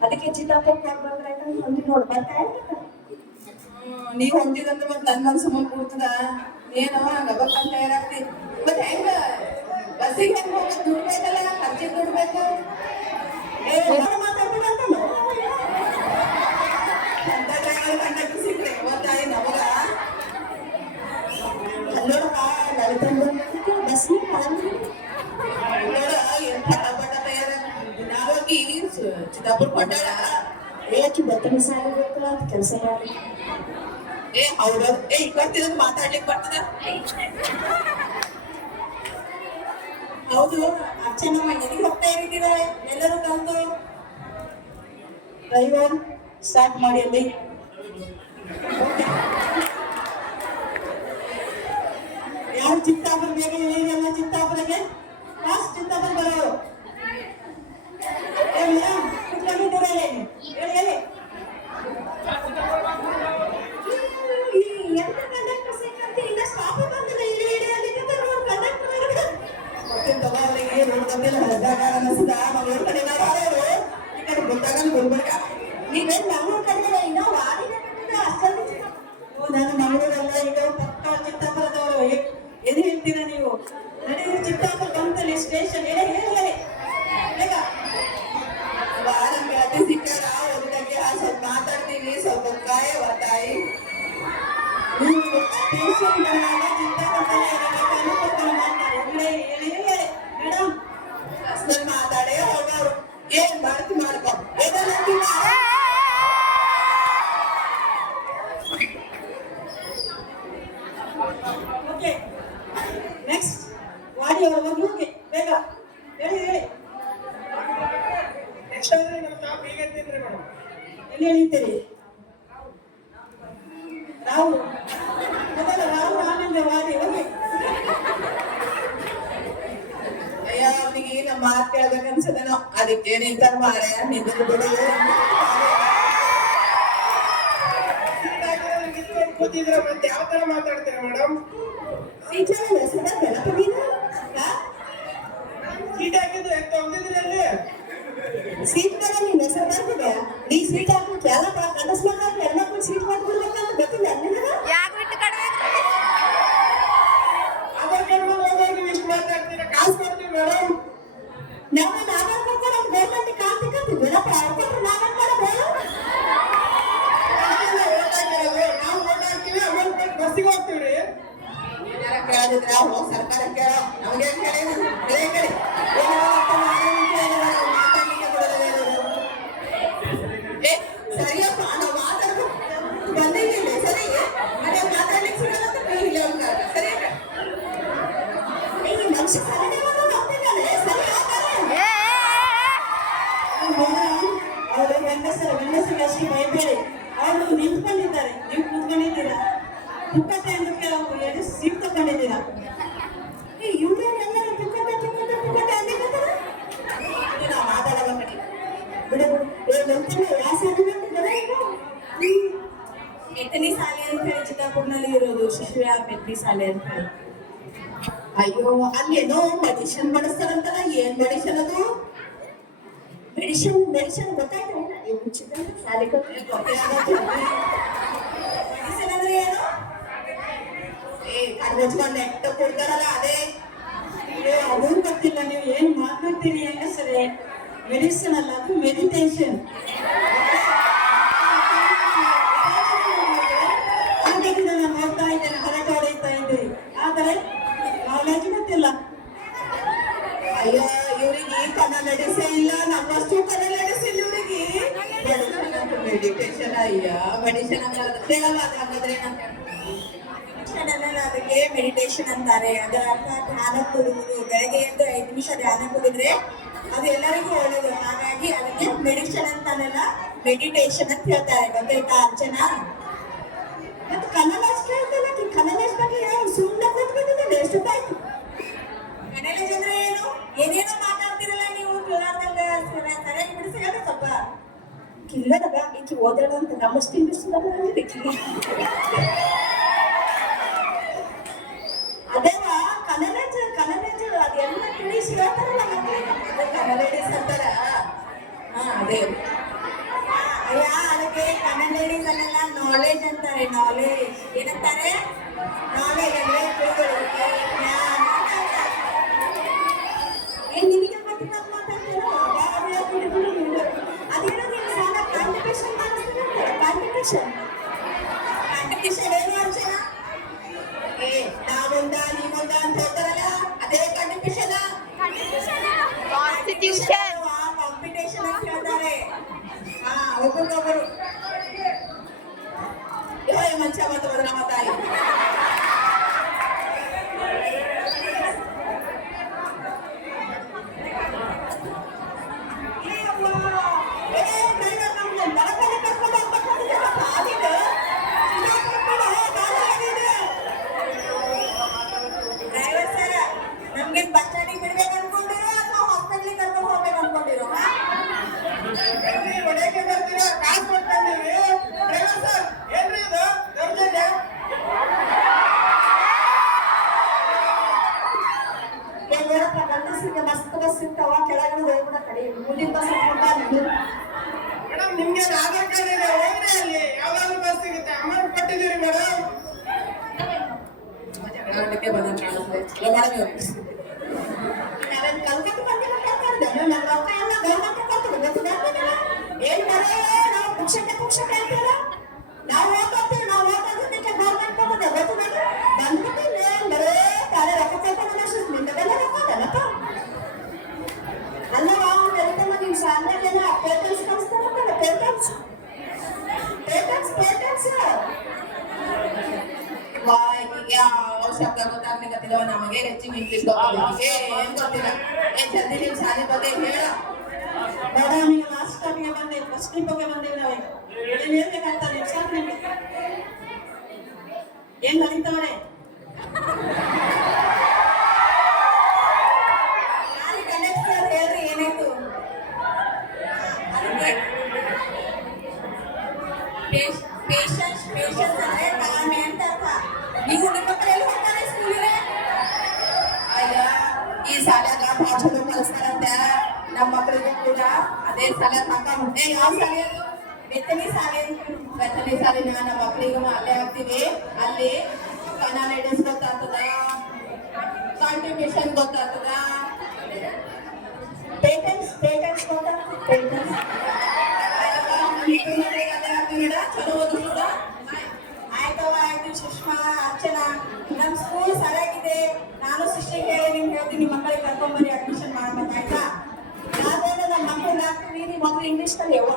ಅದಕ್ಕೆ ಚಿತ್ತಾಪುರಕ್ಕೆ ಬಂದ್ರಾಯ್ತು ಹೊಂದಿ ನೋಡಿ ಬರ್ತಾ ನೀವ್ ಹೊಂದಿದಂದ್ರೆ ಮತ್ತೆ ನನ್ ಮನ್ಸು ಮುಂದೆ ಕೂಡ್ತದ ಏನೋ ಗಬಕ್ಕಂತ ಇರಾಕ್ತಿ ಮತ್ತೆ ಹೆಂಗ ಬಸ್ಸಿಗೆ ಹೆಂಗ್ ಹೋಗ ದುಡ್ಡು ಬೇಕಲ್ಲ ಖರ್ಚಿಗೆ ದುಡ್ಡು ಬೇಕು ಮಾತಾಡ್ಬೇಕಂತ ಅಂತ ಡ್ರೈವರ್ ಕಂಡಕ್ಟರ್ ಸಿಕ್ಕ್ರೆ ಗೊತ್ತಾಯಿ ನಮಗ ಅಲ್ಲೋಡಪ್ಪ ಬಸ್ ನೋಡ ಏನ್ ಪಟ ತಯಾರ ನಾವಾಗಿ ಚಿತ್ತಾಪುರ ಕೊಂಡಾಳ ಏಕೆ ಬತ್ತನಿ ಸಾಲ ಬೇಕು ಅಂತ ಕೆಲಸ ಮಾಡಿ ಅವ್ರ ಬರ್ತಿರೋದು ಮಾತಾಡ್ಲಿಕ್ಕೆ ಬರ್ತದ ಹೌದು ಅರ್ಚನಮ್ಮ ಎಲ್ಲಿಗೆ ಹೋಗ್ತಾ ಇದ್ದೀರ ಎಲ್ಲರೂ ಕಲ್ತು ಡ್ರೈವರ್ ಸ್ಟಾರ್ಟ್ ಮಾಡಿ ಅಲ್ಲಿ ಯಾರು ಚಿತ್ತಾಪುರ ಬೇಗ ಹೇಳಿರಲ್ಲ ಚಿತ್ತಾಪುರಗೆ ಫಾಸ್ಟ್ ಚಿತ್ತಾಪುರ ಬರೋರು ಕುತ್ಕೊಂಡಿದ್ದೀರ ಹೇಳಿ ಹೇಳಿ ಎಂತ ಕಂಡಕ್ಟರ್ ಸಿಕ್ಕಂತ ಇಲ್ಲ ಸ್ಟಾಪ್ ಬಂದಿಲ್ಲ ಇಲ್ಲಿ ಹೇಳಿ ಅದಕ್ಕೆ ಕಂಡಕ್ಟರ್ ತಗೋರಿಗೆ ನೋಡ್ಕೊಂಡೆಲ್ಲ ಹರಿದಾಗ ಅನಿಸ್ದ ನಾವು ಕಡೆ ಮಾಡೋರು ಈ ಕಡೆ ಗೊತ್ತಾಗಲ್ಲ ಗುಲ್ಬರ್ಗ ನೀವೇನ್ ಮಂಗಳೂರು ಕಡೆ ಇನ್ನೂ ವಾಡಿನ ಕಟ್ಟಿದ್ರೆ ಅಷ್ಟೊಂದು ನಾನು ಮಂಗಳೂರಲ್ಲ ಈಗ ಪಕ್ಕ ಚಿತ್ತಾಪುರದವರು ಎದು ಹೇಳ್ತೀರಾ ನೀವು ನಡೆಯುವ ಚಿತ್ತಾಪುರ ಬಂತಲ್ಲಿ ಸ್ಟೇಷನ್ ಹೇಳಿ ಹೇಳಿ ಬೇಗ ನಮ್ಗೆ ಅತಿ ಸಿಕ್ಕಾರ ಒಂದಕ್ಕೆ ಸ್ವಲ್ಪ ಮಾತಾಡ್ತೀವಿ ಸ್ವಲ್ಪ ಕಾಯ ಒತ್ತಾಯಿ ನೀವು ಸ್ಟೇಷನ್ ಬಂದಾಗ ಚಿತ್ತಾಪುರದಲ್ಲಿ ಮಾತಾಡಿ ಹೇಳಿ ಹೇಳಿ ಮೇಡಮ್ ಅಷ್ಟಲ್ಲಿ ಮಾತಾಡೇ ಹೋಗೋರು ಏನ್ ಮಾಡ್ತಿ ಮಾಡ್ಕೊ ಓಕೆ ನೆಕ್ಸ್ಟ್ ವಾಡಿ ಅವರ ಮಗುಗೆ ಬೇಗ ಹೇಳಿ ಹೇಳಿ ಎಲ್ಲಿ ಎಳೀತೀರಿ ರಾವು ರಾವು ಆನಂದ ವಾಡಿ ಹೋಗಿ ಅಯ್ಯ ಅವನಿಗೆ ನಮ್ಮ ಮಾತು ಕೇಳ್ಬೇಕನ್ಸದನೋ ಅದಕ್ಕೆ ನಿಂತಾರ ಮಾರಾಯ ನಿಂತು ಬಿಡು ಕೂತಿದ್ರೆ ಮತ್ತೆ ಯಾವ ತರ ಮಾತಾಡ್ತೀರಾ ಮೇಡಮ್? ಸೀಟ್ ಹಾಕಿದ್ದು ಎಂತ ಹೋಗಿದ್ರಿ ಅಲ್ಲಿ? ಸೀಟ್ ಮೇಲೆ ನಿನ್ನ ಹೆಸರು ಬರ್ತಿದೆ ಈ ಸೀಟ್ ಹಾಕಿ ಎಲ್ಲ ಗಂಡಸ್ ಮಕ್ಕಳು ಹೆಣ್ಮಕ್ಳು ಸೀಟ್ ಮಾಡ್ಬಿಡ್ಬೇಕಂತ ಗೊತ್ತಿಲ್ಲ ಆಧಾರ್ ಕಾರ್ಡ್ ಮೇಲೆ ಹೋಗೋಗಿ ಇಷ್ಟು ಮಾತಾಡ್ತೀರಾ? ಕಾಸು ಕೊಡ್ತೀವಿ ಮೇಡಮ್. ನಾವು ನಾಗರ್ ಕೊಡ್ತಾರೆ ನಮ್ಮ ಗೌರ್ಮೆಂಟ್ ಕಾಂತಿ ಬಿಡಪ್ಪ ಕೊಟ್ಟರೆ ನಾಗರ್ ಮಾಡೋದು ನಾವು ಓಟ್ ಹಾಕ್ತೀವಿ ಆಮೇಲೆ ಬಸ್ಸಿಗೆ ಹೋಗ್ತೀವಿ. ಕೇಳಿದ್ರೆ ಹೋಗಿ ಸರ್ಕಾರ ಕೇಳೋ ನಮ್ಗೆ ಕೇಳಿ ಸರಿಯಪ್ಪ ನಾವು ಮಾತಾಡ್ಬೇಕು ಬಂದಿದ್ದೀವಿ ಸರಿ ಅದೇ ಮಾತಾಡ್ಲಿಕ್ಕೆ ಸಿಗಲ್ಲ ಅಂತ ಇಲ್ಲ ಸರಿ ಈ ಮನುಷ್ಯ ಸರಿ ಅವರು ಗಂಡಸರಿಗೆ ಅಷ್ಟೇ ಭಯಬೇಡಿ ಅವರು ನಿಂತ್ಕೊಂಡಿದ್ದಾರೆ ನೀವು ಕೂತ್ಕೊಂಡಿದ್ದೀರಾ ಪುಕ್ಕಟ್ಟೆ ಅಂತ ಎರಡು ಸೀಟ್ ತಗೊಂಡಿದ್ದೀರಾ ಇವರೆಲ್ಲರೂ ಪುಕ್ಕಟ್ಟೆ ಅಂದಿದ್ದಾರೆ ನಾವು ಮಾತಾಡೋ ಬಿಡು ಎಟ್ಟನೇ ಶಾಲೆ ಅಂತ ಹೇಳಿ ಚಿತ್ತಾಪುರ್ನಲ್ಲಿ ಇರೋದು ಶಿಶುವಿಹಾರ ಮೆಟ್ರಿ ಶಾಲೆ ಅಂತ ಹೇಳಿ ಅಯ್ಯೋ ಅಲ್ಲೇನೋ ಮೆಡಿಸಿನ್ ಮಾಡಿಸ್ತಾರಂತಲ್ಲ ಏನ್ ಮೆಡಿಸಿನ್ ಅದು ಮೆಡಿಸಿನ್ ಗೊತ್ತಾಯ್ತು ಶಾಲೆ ಮೆಡಿಸಿನ್ ಅಂದ್ರೆ ಏನು ಕಣ್ಣು ನೆಟ್ಟ ಕೊಡ್ತಾರಲ್ಲ ಅದೇ ಅದು ಗೊತ್ತಿಲ್ಲ ನೀವು ಏನ್ ಮಾತಾಡ್ತೀರಿ ಹೆಂಗ ಸರಿ ಮೆಡಿಸಿನ್ ಅಲ್ಲ ಅದು ಮೆಡಿಟೇಷನ್ ಹಾಗಾಗಿ ನಾನು ನೋಡ್ತಾ ಇದ್ದೇನೆ ಹೊರಗೆ ಹೊಡೆಯುತ್ತಾ ಇದ್ದೀರಿ ಆದರೆ ನಾಲೆಜ್ ಗೊತ್ತಿಲ್ಲ ಅಯ್ಯೋ ಇವ್ರಿಗೆ ಕನ್ನಡ ನಡೆಸೇ ಇಲ್ಲ ನಮ್ಮಷ್ಟು ಕನ್ನಡ ನಡೆಸಿಲ್ಲ ಇವ್ರಿಗೆ ಮೆಡಿಟೇಷನ್ ಅಯ್ಯ ಮೆಡಿಸಿನ್ ಹೇಳಲ್ಲ ಅದು ಹಂಗಾದ್ರೆ ಏನಂತ ಅದಕ್ಕೆ ಮೆಡಿಟೇಷನ್ ಅಂತಾರೆ ಅದರ ಅರ್ಥ ಧ್ಯಾನ ಕೊಡುವುದು ಬೆಳಗ್ಗೆ ಎದ್ದು 5 ನಿಮಿಷ ಧ್ಯಾನ ಕೊಡಿದ್ರೆ ಅದು ಎಲ್ಲರಿಗೂ ಒಳ್ಳೇದು ಹಾಗಾಗಿ ಅದಕ್ಕೆ ಮೆಡಿಟೇಷನ್ ಅಂತಾನೆಲ್ಲ ಮೆಡಿಟೇಷನ್ ಅಂತ ಹೇಳ್ತಾರೆ ಗೊತ್ತಾಯ್ತಾ ಅರ್ಚನಾ ಮತ್ತೆ ಕನ್ನಡ ಅಷ್ಟೇ ಹೇಳ್ತಾನೆ ಕನ್ನಡ ಬಗ್ಗೆ ಸುಮ್ಮನೆ ಕೂತ್ಕೊಂಡಿದ್ದೇನೆ ಎಷ್ಟು ಆಯ್ತು ಕನ್ನಡ ಅಂದ್ರೆ ಏನು ಏನೇನೋ ಮಾತಾಡ್ತಿರಲ್ಲ ನೀವು ಕೇಳಾರ್ದಂಗ ಸರಿಯಾಗಿ ಬಿಡಿಸಿದ್ರೆ ಸ್ವಲ್ಪ ಕಿಲ್ಲದಾಗ ಈಚೆ ಓದಾಡ ಅಂತ ನಮ್ಮಷ್ಟು ಇಂಗ್ಲಿಷ್ ಅದೇವ ಕನ್ನಡ ಅದೆಲ್ಲ ತಿಳಿಸಿ ಹೇಳ್ತಾರಲ್ಲ ಕನ್ನಡ ಅಂತಾರ ಹಾ ಅದೇ ಅಯ್ಯ ಅದಕ್ಕೆ ಕನ್ನಡ ಲೇಡೀಸ್ ಅಲ್ಲೆಲ್ಲ ನಾಲೆಜ್ ಅಂತಾರೆ. ನಾಲೆಜ್ ಏನಂತಾರೆ? ನಾಲೆಜ್ ಅಂದ್ರೆ ತಿಳುವಳಿಕೆ, ಜ್ಞಾನ ಅಂತ. ಏನ್ ನಿನಗೆ ಗೊತ್ತಿಲ್ಲ ಮಾತಾಡ್ತೀರಾ? ಅದೇನೋ ನೀವು ಸಾಲ ಕಾಂಪಿಟೇಷನ್ ಮಾಡಿಸ್ತೀರಂತೆ. ಕಾಂಪಿಟೇಷನ್ ಏನು ಅರ್ಚನಾ? ಏ ನಾವೊಂದ ನೀವೊಂದ ಅಂತ ಹೇಳ್ತಾರಲ್ಲ, ಅದೇ ಕಾಂಪಿಟೇಷನ್. ಕಾನ್ಸ್ಟಿಟ್ಯೂಷನ್ ಕಾಂಪಿಟೇಷನ್ ಅಂತ ಹೇಳ್ತಾರೆ. ಹಾ, ಒಬ್ಬರಿಗೊಬ್ಬರು ಮಂಚ ಮತ್ತು ನಮ್ಮ ತಾಯಿ. ಡ್ರೈವರ್ ಸರ್, ನಮ್ಗೆ ಬಸ್ ಸ್ಟ್ಯಾಂಡಿಗೆ ಬಿಡ್ಬೇಕು ಅನ್ಕೊಂಡಿರೋ ಅಥವಾ ಹಾಸ್ಪಿಟ್ಲಿಗೆ ಕರ್ಕೊಂಡು ಹೋಗ್ಬೇಕು ಅನ್ಕೊಂಡಿರೋ? ಎಲ್ರಿ ಹೊಡೆಯಕ್ಕೆ ಬರ್ತೀರಾ? ಕಾಸು ಕೊಡ್ತೀವಿ. ಡ್ರೈವರ್ ಸರ್, ಏನ್ರಿ ಇದು ದೌರ್ಜನ್ಯ? ನೋಡಪ್ಪ, ಗಂಡಸರಿಗೆ ಮಸ್ತ್ ಬಸ್ ಸಿಗ್ತಾವ, ಕೆಳಗಡೆ ಹೋಗ್ಬಿಡ ಕಡೆ ಮುಂದಿನ ಬಸ್ ಮೇಡಮ್, ನಿಮ್ಗೆ ಆಧಾರ್ ಕಾರ್ಡ್ ಇದೆ, ಹೋಗ್ರಿ ಅಲ್ಲಿ ಯಾವ್ದಾದ್ರು ಬಸ್ ಸಿಗುತ್ತೆ. ಅಮೌಂಟ್ ಕೊಟ್ಟಿದ್ದೀರಿ ಮೇಡಮ್. ನಾವೇನ್ ಕಲ್ಕಟ್ಟು ಬಂದಿಲ್ಲ ಕರ್ಕೊಂಡು ನನ್ನ ರೊಕ್ಕ ಎಲ್ಲ ಗೌರ್ಮೆಂಟ್ ಕೊಡ್ತೀವಿ. ಏನ್ ಬರೇ ನಾವು ಪುಕ್ಷಕ್ಕೆ ಅಂತೀರ? ನಾವು ಓದ್ತೀವಿ, ನಾವು ಓದೋದಕ್ಕೆ ಗೌರ್ಮೆಂಟ್ ಕೊಡೋದೆ ಗೊತ್ತಿಲ್ಲ. ಬಂದ್ಬಿಟ್ಟಿಲ್ಲ ಬರೇ ತಾನೇ ರೊಕ್ಕ ಕೊಡ್ಕೊಂಡು ನಿಂದೆಲ್ಲ ರೊಕ್ಕದಲ್ಲಪ್ಪ. ಅಲ್ಲವಾ ಅವ್ನು ಹೇಳ್ತಾನ ನೀವು ಶಾಲೆಲ್ಲ ಪೇಟೆನ್ಸ್ ಕಳಿಸ್ತಾರಲ್ಲ, ಪೇಟೆನ್ಸ್ ಯಾವ ಶಬ್ದ ಗೊತ್ತಾಗ್ಲಿಕ್ಕತ್ತಿಲ್ಲ ನಮಗೆ. ಹೆಚ್ಚಿಗೆ ಇಂಗ್ಲಿಷ್ ಗೊತ್ತಿಲ್ಲ, ಏನ್ ಗೊತ್ತಿಲ್ಲ. ಏನ್ ಜಲ್ದಿ ನಿಮ್ ಶಾಲೆ ಬಗ್ಗೆ ಹೇಳ. ಮೇಡಮ್, ಈಗ ಲಾಸ್ಟ್ ಸ್ಟಾಪಿಗೆ ಬಂದೆ, ಫಸ್ಟ್ ಟ್ರಿಪ್ಗೆ ಬಂದೇವಿ ನಾವೀಗ. ಏನ್ ಹೇಳ್ಬೇಕಂತ ಸಾಕು ನಿಮ್ಗೆ. ಏನ್ ಕಲಿತವ್ರೆ? ಕಂಡಕ್ಟರ್ ಹೇಳ್ರಿ ಏನಾಯ್ತು? ಪೇಷನ್ಸ್ ಅಂದ್ರೆ ತಾಳ್ಮೆ ಅಂತ ಅರ್ಥ. ನೀವು ನಿಮ್ಮ ಮಕ್ಕಳೆಲ್ಲ ಹೋಗ್ತಾರೆ ಸ್ಕೂಲಿಗೆ? ಅಯ್ಯ, ಈ ಶಾಲ್ಯಾಗ ಭಾಳ ಚಲೋ ಕಲಿಸ್ತಾರಂತೆ. ನಮ್ಮ ಮಕ್ಕಳಿಗೂ ಕೂಡ ಅದೇ ಶಾಲೆ ಹಾಕೊಂಡ್ಬಿಟ್ಟೆ. ಯಾವ ಶಾಲೆ ಅದು? ಬೆತ್ತನಿ ಶಾಲೆ. ಬೆತ್ತನಿ ಶಾಲೆನ ನಮ್ಮ ಮಕ್ಕಳಿಗೂ ಅಲ್ಲೇ ಹಾಕ್ತೀವಿ. ಅಲ್ಲಿ ಕನ್ನಡ ಲೇಡೀಸ್ ಗೊತ್ತಾಗ್ತದ, ಕಾಂಟ್ರಿಬ್ಯೂಷನ್ ಗೊತ್ತಾಗ್ತದ. ಪೇಟೆನ್ಸ್ ಗೊತ್ತಾಗ್ತದೆ. ಪೇಟೆನ್ಸ್ ಚಲೋ ಓದಿಸ್ದ. ಆಯ್ತವ ಆಯ್ತು. ಸುಷ್ಮಾ, ಅರ್ಚನಾ, ನಮ್ ಸ್ಕೂಲ್ ಸರಿಯಾಗಿದೆ. ನಾನು ಶಿಕ್ಷಕ ಹೇಳಿ ನಿಮ್ಗೆ ಹೇಳ್ತೀನಿ, ನಿಮ್ಮ ಮಕ್ಕಳಿಗೆ ಕರ್ಕೊಂಡ್ಬರಿ ಅಡ್ಮಿಷನ್ ಮಾಡ್ಬೇಕಾಯ್ತಾ? ಯಾವ್ದಾದ್ರು ನಮ್ಮ ಮಕ್ಕಳು ಹಾಕ್ತೀವಿ, ನಿಮ್ಮ ಮಕ್ಕಳು ಇಂಗ್ಲೀಷ್ ಕಲಿಯವ.